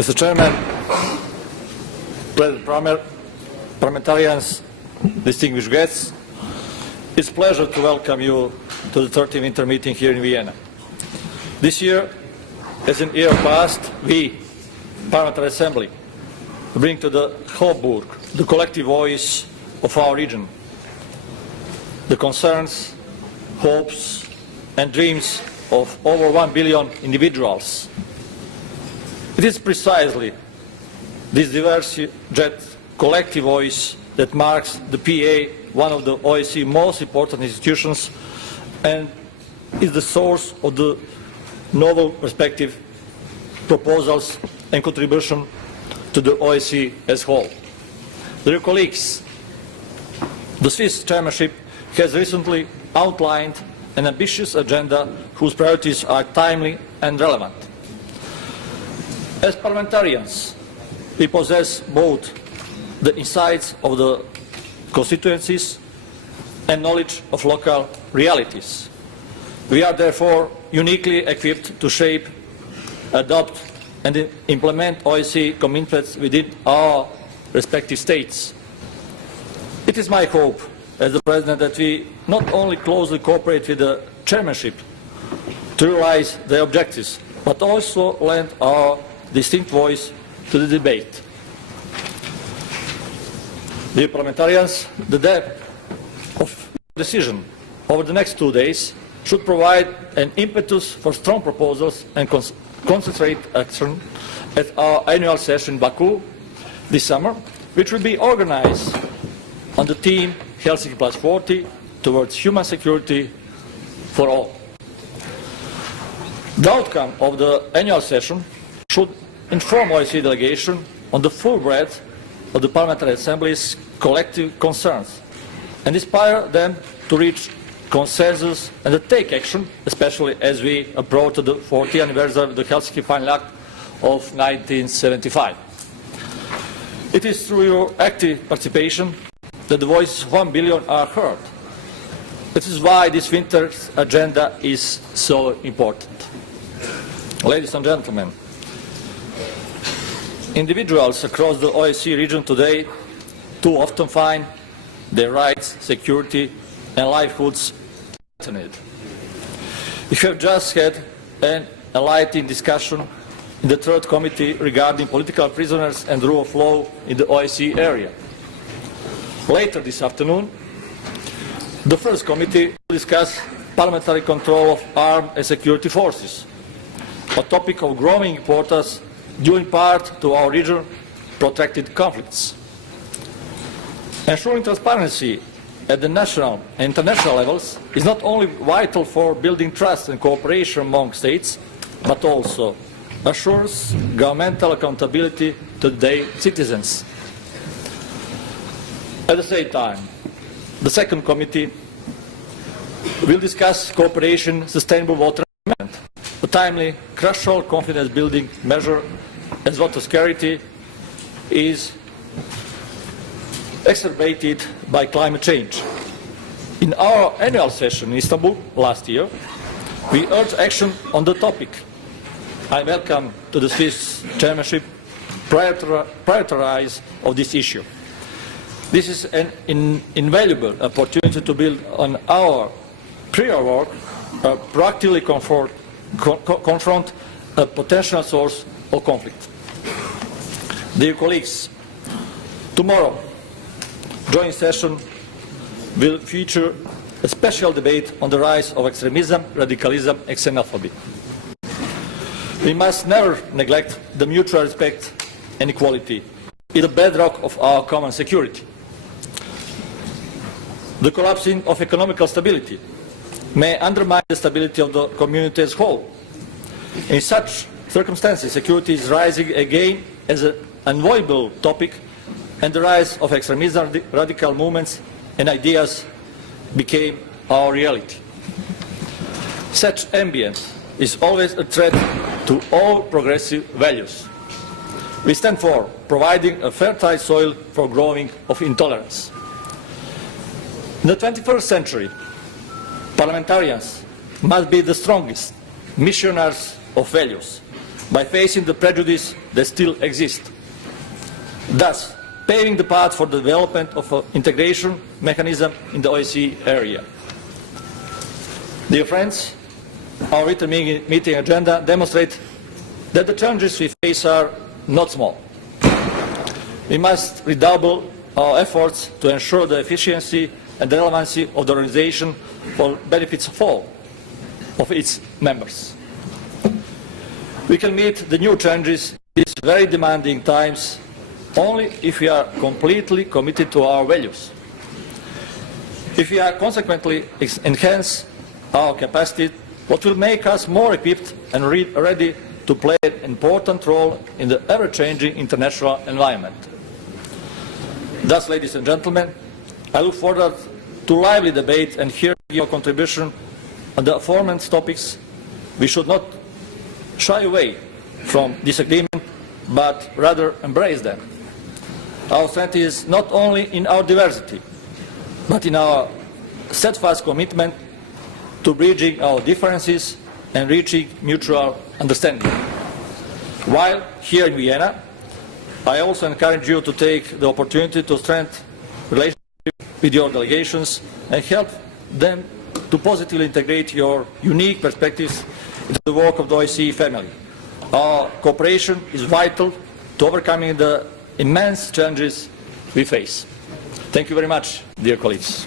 Mr. Chairman, parliamentarians, distinguished guests, it's a pleasure to welcome you to the 30th Winter Meeting here in Vienna. This year, as in year past, we, Parliamentary Assembly, bring to the Hofburg the collective voice of our region, the concerns, hopes and dreams of over 1 billion individuals. It is precisely this diverse yet collective voice that marks the PA, one of the OSCE most important institutions, and is the source of the novel perspective, proposals and contribution to the OSCE as a whole. Dear colleagues, the Swiss chairmanship has recently outlined an ambitious agenda whose priorities are timely and relevant. As parliamentarians, we possess both the insights of the constituencies and knowledge of local realities. We are therefore uniquely equipped to shape, adopt and implement OSCE commitments within our respective states. It is my hope as the President that we not only closely cooperate with the chairmanship to realize the objectives, but also lend our distinct voice to the debate. Dear parliamentarians, the depth of decision over the next 2 days should provide an impetus for strong proposals and concentrate action at our annual session in Baku this summer, which will be organized on the theme Helsinki Plus 40 towards human security for all. The outcome of the annual session should inform OSCE delegation on the full breadth of the Parliamentary Assembly's collective concerns and inspire them to reach consensus and to take action, especially as we approach the 40th anniversary of the Helsinki Final Act of 1975. It is through your active participation that the voices of 1 billion are heard. This is why this winter's agenda is so important. Ladies and gentlemen, individuals across the OSCE region today too often find their rights, security and livelihoods threatened. We have just had an enlightening discussion in the Third Committee regarding political prisoners and rule of law in the OSCE area. Later this afternoon, the First Committee will discuss parliamentary control of armed and security forces, a topic of growing importance due in part to our region's protracted conflicts. Ensuring transparency at the national and international levels is not only vital for building trust and cooperation among states, but also assures governmental accountability to their citizens. At the same time, the Second Committee will discuss cooperation, sustainable water management, a timely, crucial confidence-building measure as water scarcity is exacerbated by climate change. In our annual session in Istanbul last year, we urged action on the topic. I welcome to the Swiss chairmanship prioritize of this issue. This is an invaluable opportunity to build on our prior work, proactively confront a potential source of conflict. Dear colleagues, tomorrow, joint session will feature a special debate on the rise of extremism, radicalism and xenophobia. We must never neglect the mutual respect and equality, is the bedrock of our common security. The collapsing of economical stability may undermine the stability of the community as a whole. In such circumstances, security is rising again as an unavoidable topic, and the rise of extremism, radical movements and ideas became our reality. Such ambient is always a threat to all progressive values. We stand for providing a fertile soil for growing of intolerance. In the 21st century, parliamentarians must be the strongest missionaries of values. by facing the prejudice that still exists, thus paving the path for the development of an integration mechanism in the OSCE area. Dear friends, our written meeting agenda demonstrates that the challenges we face are not small. We must redouble our efforts to ensure the efficiency and the relevancy of the organization for benefits of all of its members. We can meet the new challenges in these very demanding times only if we are completely committed to our values. If we are consequently enhance our capacity, what will make us more equipped and ready to play an important role in the ever-changing international environment. Thus, ladies and gentlemen, I look forward to lively debate and hear your contribution on the aforementioned topics. We should not shy away from disagreement, but rather embrace them. Our strength is not only in our diversity, but in our steadfast commitment to bridging our differences and reaching mutual understanding. While here in Vienna, I also encourage you to take the opportunity to strengthen relationships with your delegations and help them to positively integrate your unique perspectives into the work of the OSCE family. Our cooperation is vital to overcoming the immense challenges we face. Thank you very much, dear colleagues.